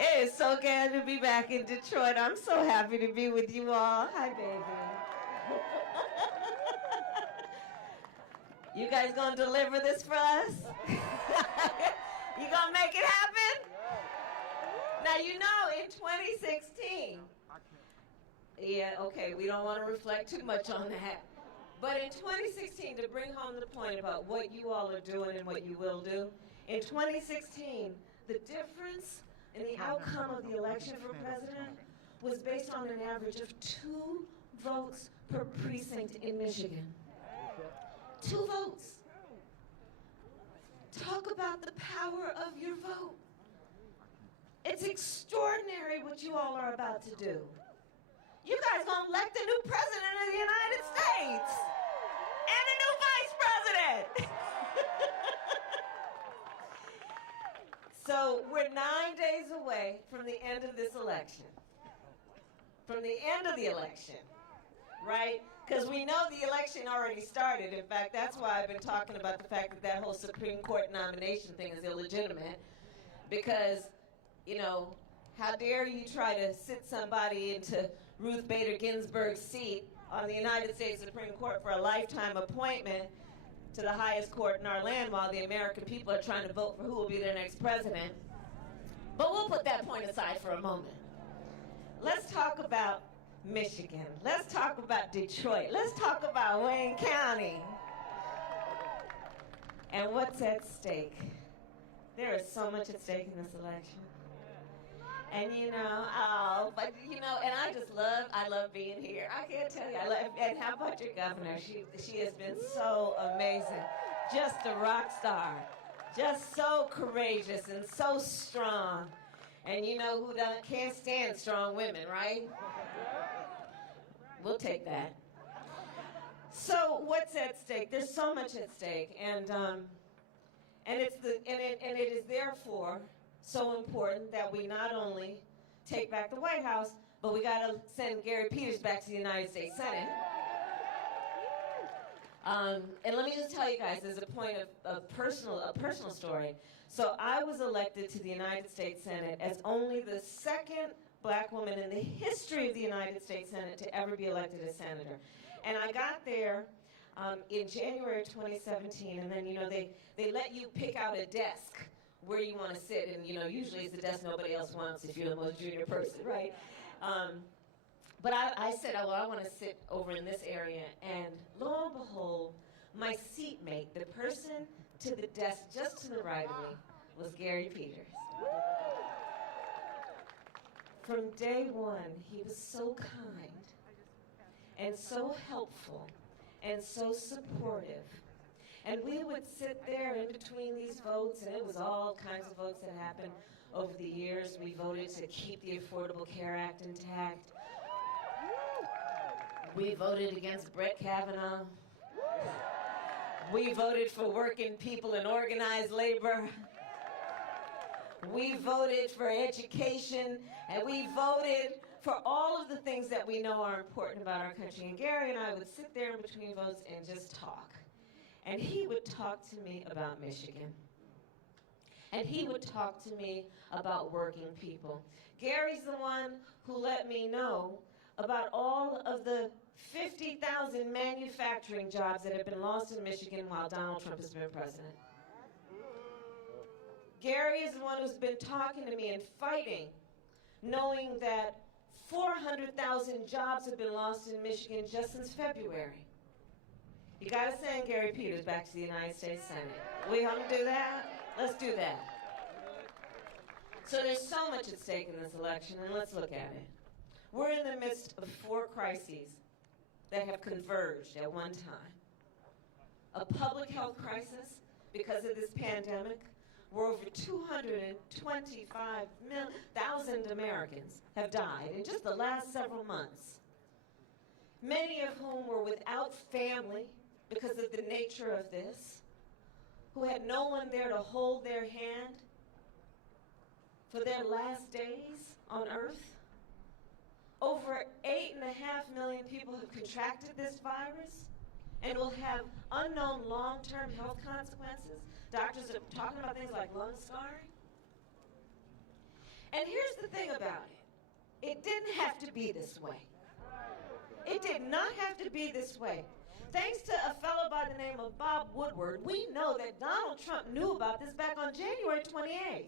It is so good to be back in Detroit. I'm so happy to be with you all. Hi, baby. You guys gonna deliver this for us? You gonna make it happen? Now, you know, in 2016, yeah, okay, we don't want to reflect too much on that. But in 2016, to bring home the point about what you all are doing and what you will do, in 2016, the difference in the outcome of the election for president was based on an average of 2 votes per precinct in Michigan. 2 votes. Talk about the power of your vote. It's extraordinary what you all are about to do. You guys gonna elect a new president of the United States and a new vice president. So we're 9 days away from the end of this election. From the end of the election, right? Because we know the election already started. In fact, that's why I've been talking about the fact that that whole Supreme Court nomination thing is illegitimate. Because, you know, how dare you try to sit somebody into Ruth Bader Ginsburg's seat on the United States Supreme Court for a lifetime appointment to the highest court in our land while the American people are trying to vote for who will be their next president. But we'll put that point aside for a moment. Let's talk about Michigan. Let's talk about Detroit. Let's talk about Wayne County. And what's at stake? There is so much at stake in this election. And you know, and I love being here. I can't tell you, and how about your governor? She has been so amazing. Just a rock star. Just so courageous and so strong. And you know who can't stand strong women, right? We'll take that. So what's at stake? There's so much at stake, and it is therefore so important that we not only take back the White House, but we got to send Gary Peters back to the United States Senate. And let me just tell you guys, there's a point of a personal story. So I was elected to the United States Senate as only the second black woman in the history of the United States Senate to ever be elected as senator. And I got there in January 2017, and then, you know, they let you pick out a desk where you want to sit, and, you know, usually it's the desk nobody else wants if you're the most junior person, right? But I said, well, I want to sit over in this area, and lo and behold, my seatmate, the person to the desk just to the right of me, was Gary Peters. From day one, he was so kind and so helpful and so supportive. And we would sit there in between these votes, and it was all kinds of votes that happened over the years. We voted to keep the Affordable Care Act intact. We voted against Brett Kavanaugh. We voted for working people and organized labor. We voted for education, and we voted for all of the things that we know are important about our country. And Gary and I would sit there in between votes and just talk. And he would talk to me about Michigan. And he would talk to me about working people. Gary's the one who let me know about all of the 50,000 manufacturing jobs that have been lost in Michigan while Donald Trump has been president. Gary is the one who's been talking to me and fighting, knowing that 400,000 jobs have been lost in Michigan just since February. You gotta send Gary Peters back to the United States Senate. We want to do that? Let's do that. So there's so much at stake in this election, and let's look at it. We're in the midst of 4 crises that have converged at one time. A public health crisis because of this pandemic, where over 225,000 Americans have died in just the last several months. Many of whom were without family because of the nature of this, who had no one there to hold their hand for their last days on earth. Over 8.5 million people have contracted this virus and will have unknown long-term health consequences. Doctors are talking about things like lung scarring. And here's the thing about it. It didn't have to be this way. It did not have to be this way. Thanks to a fellow by the name of Bob Woodward, we know that Donald Trump knew about this back on January 28th.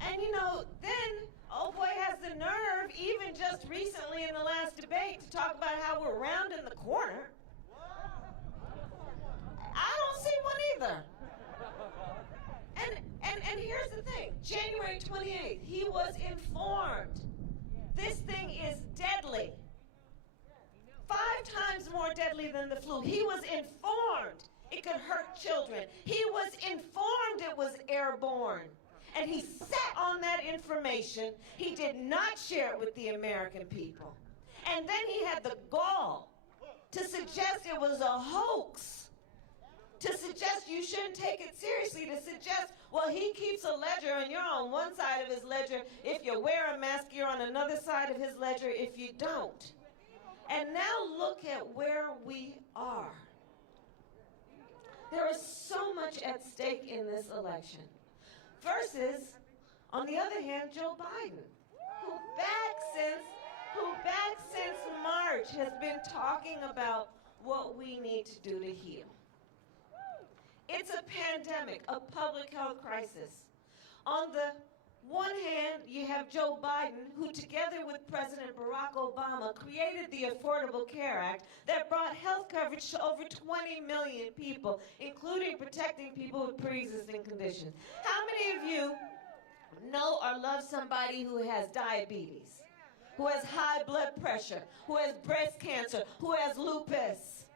And you know, then old boy has the nerve, even just recently in the last debate, to talk about how we're rounding the corner. I don't see one either. And here's the thing, January 28th, he was informed. This thing is deadly. 5 times more deadly than the flu. He was informed it could hurt children. He was informed it was airborne. And he sat on that information. He did not share it with the American people. And then he had the gall to suggest it was a hoax, to suggest you shouldn't take it seriously, to suggest, well, he keeps a ledger and you're on one side of his ledger. If you wear a mask, you're on another side of his ledger if you don't. And now look at where we are. There is so much at stake in this election. Versus, on the other hand, Joe Biden, who back since March has been talking about what we need to do to heal. It's a pandemic, a public health crisis. On the one hand, you have Joe Biden, who together with President Barack Obama created the Affordable Care Act that brought health coverage to over 20 million people, including protecting people with pre-existing conditions. How many of you know or love somebody who has diabetes, who has high blood pressure, who has breast cancer, who has lupus?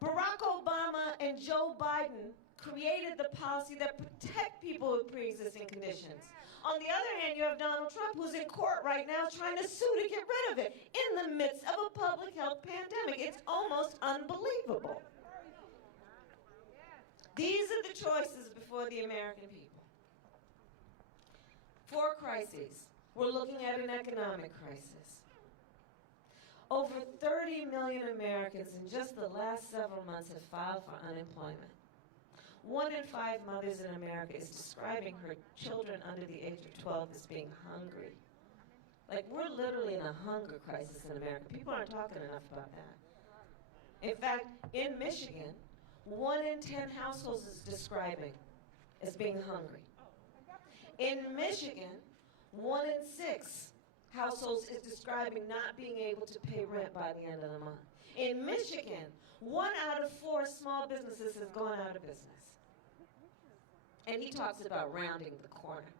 Barack Obama and Joe Biden created the policy that protect people with pre-existing conditions. On the other hand, you have Donald Trump, who's in court right now trying to sue to get rid of it in the midst of a public health pandemic. It's almost unbelievable. These are the choices before the American people. 4 crises. We're looking at an economic crisis. Over 30 million Americans in just the last several months have filed for unemployment. 1 in 5 mothers in America is describing her children under the age of 12 as being hungry. Like, we're literally in a hunger crisis in America. People aren't talking enough about that. In fact, in Michigan, 1 in 10 households is describing as being hungry. In Michigan, 1 in 6 households is describing not being able to pay rent by the end of the month. In Michigan, 1 out of 4 small businesses has gone out of business. And he talks about rounding the corner.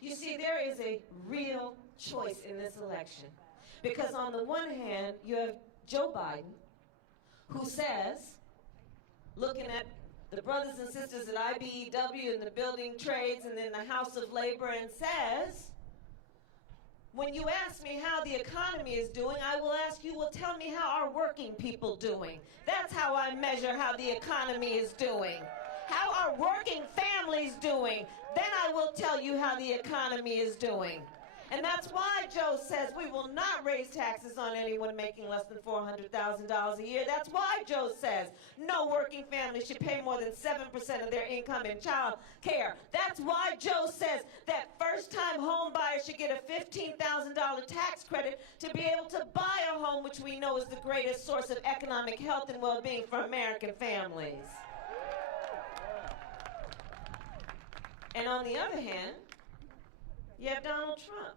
You see, there is a real choice in this election. Because on the one hand, you have Joe Biden, who says, looking at the brothers and sisters at IBEW and the building trades and then the House of Labor, and says, when you ask me how the economy is doing, I will ask you, well, tell me how our working people doing. That's how I measure how the economy is doing. How are working families doing? Then I will tell you how the economy is doing. And that's why Joe says we will not raise taxes on anyone making less than $400,000 a year. That's why Joe says no working family should pay more than 7% of their income in child care. That's why Joe says that first-time home buyers should get a $15,000 tax credit to be able to buy a home, which we know is the greatest source of economic health and well-being for American families. And on the other hand, you have Donald Trump,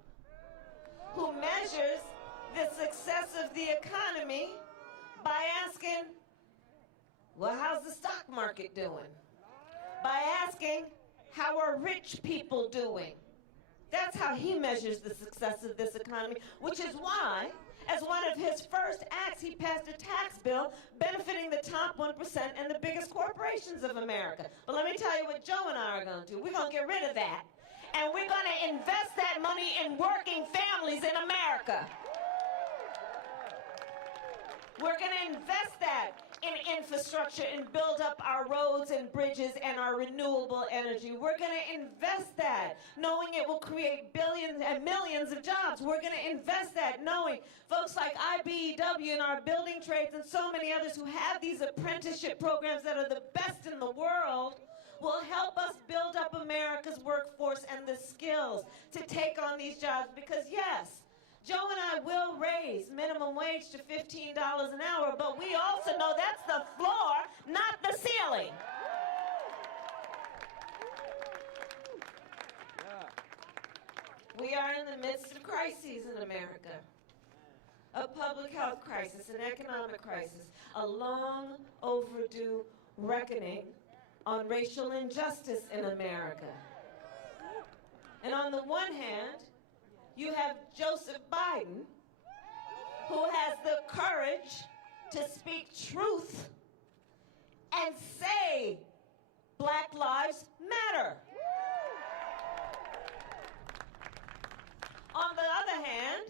who measures the success of the economy by asking, well, how's the stock market doing? By asking, how are rich people doing? That's how he measures the success of this economy, which is why, as one of his first acts, he passed a tax bill benefiting the top 1% and the biggest corporations of America. But let me tell you what Joe and I are going to do. We're going to get rid of that. And we're going to invest that money in working families in America. We're going to invest that in infrastructure and build up our roads and bridges and our renewable energy. We're going to invest that, knowing it will create billions and millions of jobs. We're going to invest that, knowing folks like IBEW and our building trades and so many others who have these apprenticeship programs that are the best in the world will help us build up skills to take on these jobs because, yes, Joe and I will raise minimum wage to $15 an hour, but we also know that's the floor, not the ceiling. We are in the midst of crises in America. A public health crisis, an economic crisis, a long overdue reckoning on racial injustice in America. And on the one hand, you have Joseph Biden, who has the courage to speak truth and say Black Lives Matter. On the other hand,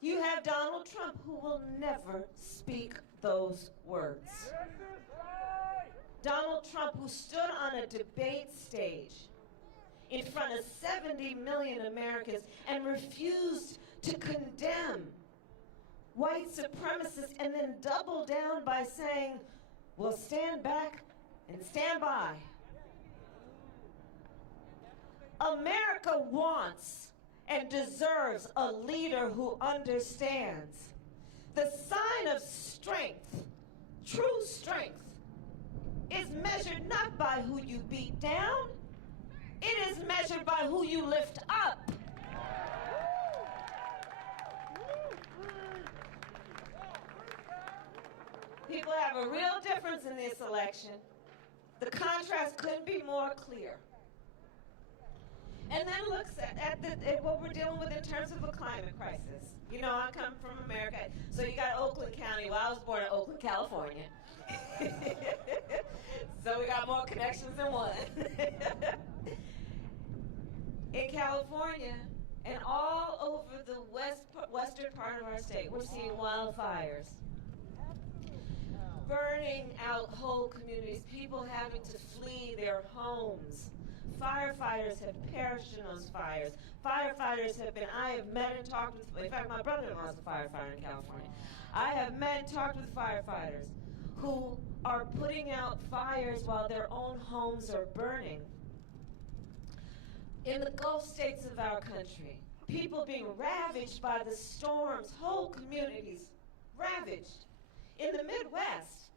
you have Donald Trump, who will never speak those words. Donald Trump, who stood on a debate stage in front of 70 million Americans and refused to condemn white supremacists and then double down by saying, we'll stand back and stand by. America wants and deserves a leader who understands the sign of strength, true strength, is measured not by who you beat down, it is measured by who you lift up. People have a real difference in this election. The contrast couldn't be more clear. And then looks at what we're dealing with in terms of a climate crisis. You know, I come from America, so you got Oakland County. Well, I was born in Oakland, California. So we got more connections than one. In California and all over the western part of our state, we're seeing wildfires, burning out whole communities, people having to flee their homes. Firefighters have perished in those fires. Firefighters I have met and talked with, in fact, my brother-in-law is a firefighter in California. I have met and talked with firefighters who are putting out fires while their own homes are burning. In the Gulf states of our country, people being ravaged by the storms, whole communities ravaged. In the Midwest,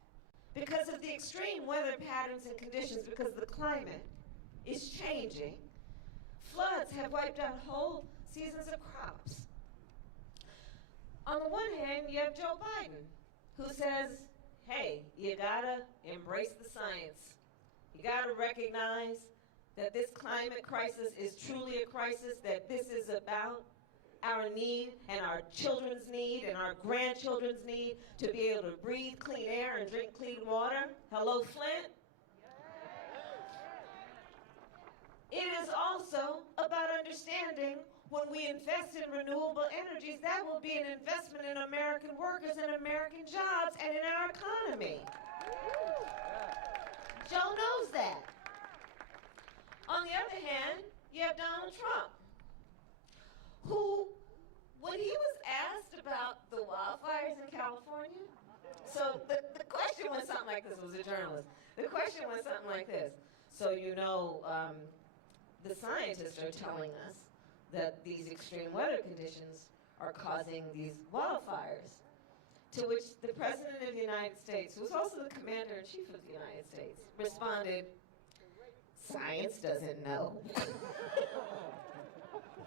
because of the extreme weather patterns and conditions, because the climate is changing, floods have wiped out whole seasons of crops. On the one hand, you have Joe Biden, who says, hey, you gotta embrace the science. You gotta recognize that this climate crisis is truly a crisis, that this is about our need and our children's need and our grandchildren's need to be able to breathe clean air and drink clean water. Hello, Flint. It is also about understanding when we invest in renewable energies, that will be an investment in American workers and American jobs and in our economy. Joe knows that. On the other hand, you have Donald Trump, who, when he was asked about the wildfires in California, so the question went something like this, was a journalist. The question went something like this. So the scientists are telling us that these extreme weather conditions are causing these wildfires. To which the President of the United States, who's also the Commander-in-Chief of the United States, responded, science doesn't know.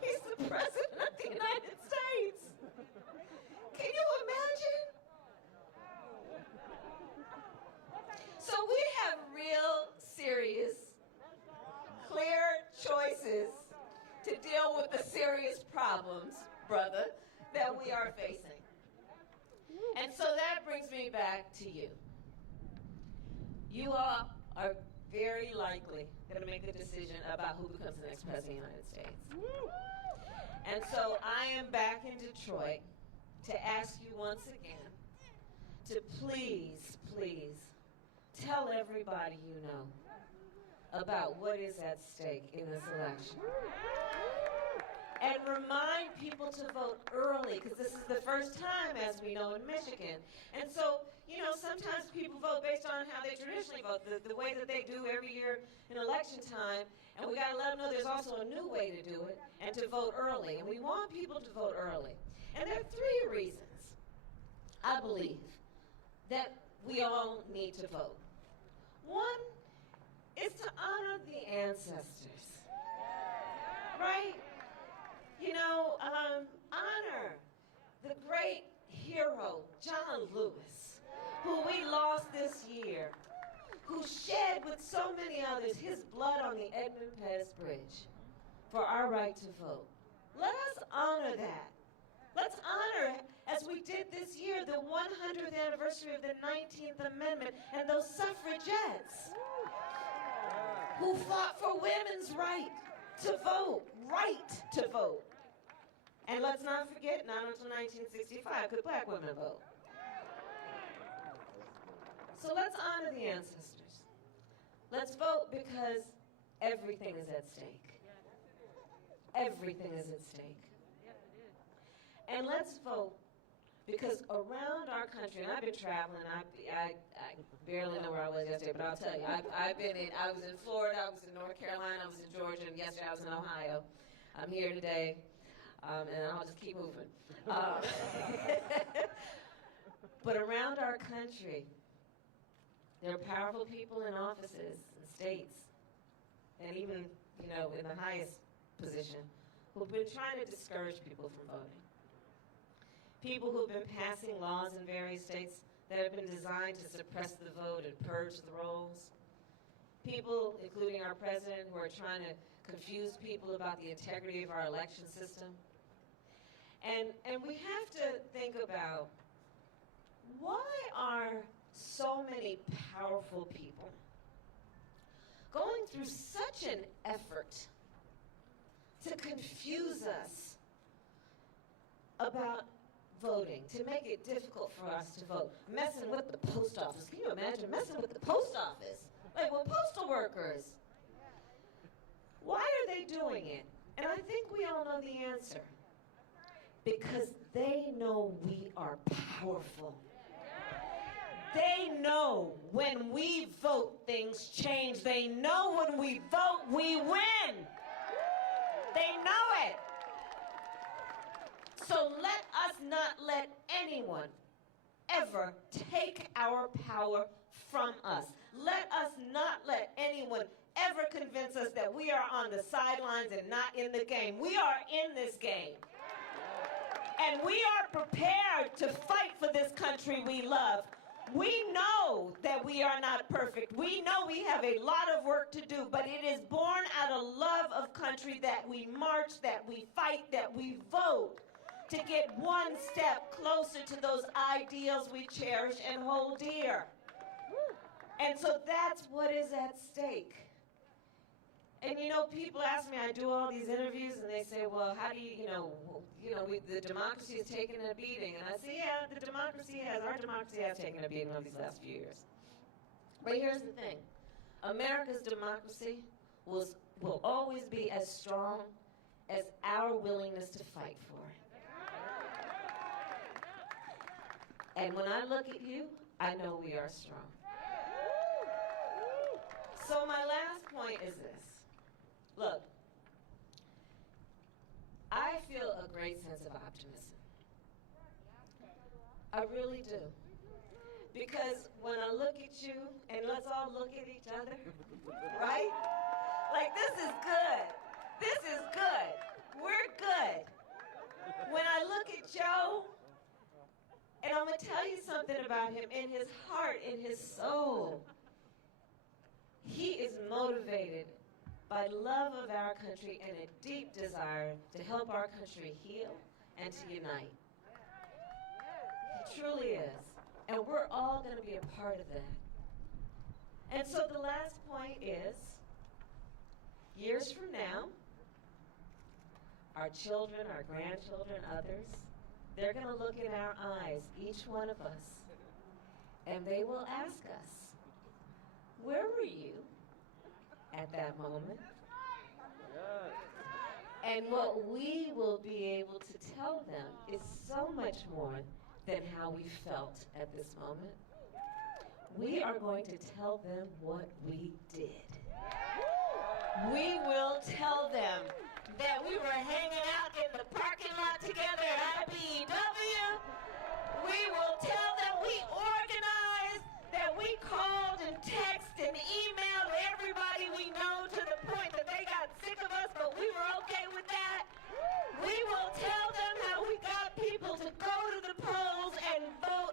He's the President of the United States. Can you imagine? So we have real, serious, clear choices to deal with the serious problems, brother, that we are facing. And so that brings me back to you. You all are very likely going to make a decision about who becomes the next president of the United States. And so I am back in Detroit to ask you once again to please, please tell everybody you know about what is at stake in this election. And remind people to vote early, because this is the first time, as we know, in Michigan. And so you know, sometimes people vote based on how they traditionally vote, the way that they do every year in election time. And we got to let them know there's also a new way to do it and to vote early. And we want people to vote early. And there are three reasons, I believe, that we all need to vote. One is to honor the ancestors, right? You know, honor the great hero, John Lewis, who we lost this year, who shed with so many others his blood on the Edmund Pettus Bridge for our right to vote. Let us honor that. Let's honor, as we did this year, the 100th anniversary of the 19th Amendment and those suffragettes who fought for women's right to vote, And let's not forget, not until 1965 could black women vote. So let's honor the ancestors. Let's vote because everything is at stake. Everything is at stake. And let's vote because around our country, and I've been traveling, I barely know where I was yesterday, but I'll tell you, I was in Florida, I was in North Carolina, I was in Georgia, and yesterday I was in Ohio. I'm here today, and I'll just keep moving. But around our country, there are powerful people in offices and states, and even, you know, in the highest position, who've been trying to discourage people from voting. People who've been passing laws in various states that have been designed to suppress the vote and purge the rolls. People, including our president, who are trying to confuse people about the integrity of our election system. And we have to think about, why are so many powerful people going through such an effort to confuse us about voting, to make it difficult for us to vote, messing with the post office? Can you imagine messing with the post office? Like, well, postal workers. Why are they doing it? And I think we all know the answer. Because they know we are powerful. They know when we vote, things change. They know when we vote, we win. They know it. So let us not let anyone ever take our power from us. Let us not let anyone ever convince us that we are on the sidelines and not in the game. We are in this game. And we are prepared to fight for this country we love. We know that we are not perfect. We know we have a lot of work to do, but it is born out of love of country that we march, that we fight, that we vote to get one step closer to those ideals we cherish and hold dear. And so that's what is at stake. And you know, people ask me, I do all these interviews, and they say, well, how do the democracy is taking a beating. And I say, yeah, our democracy has taken a beating over these last few years. But here's the thing. America's democracy will always be as strong as our willingness to fight for it. And when I look at you, I know we are strong. So my last point is this. Look, I feel a great sense of optimism. I really do. Because when I look at you, and let's all look at each other, right? Like, this is good. This is good. We're good. When I look at Joe, and I'm going to tell you something about him, in his heart, in his soul, he is motivated by love of our country and a deep desire to help our country heal and to unite. He truly is. And we're all going to be a part of that. And so the last point is, years from now, our children, our grandchildren, others, they're going to look in our eyes, each one of us, and they will ask us, where were you at that moment? And what we will be able to tell them is so much more than how we felt at this moment. we are going to tell them what we did. We will tell them that we were hanging out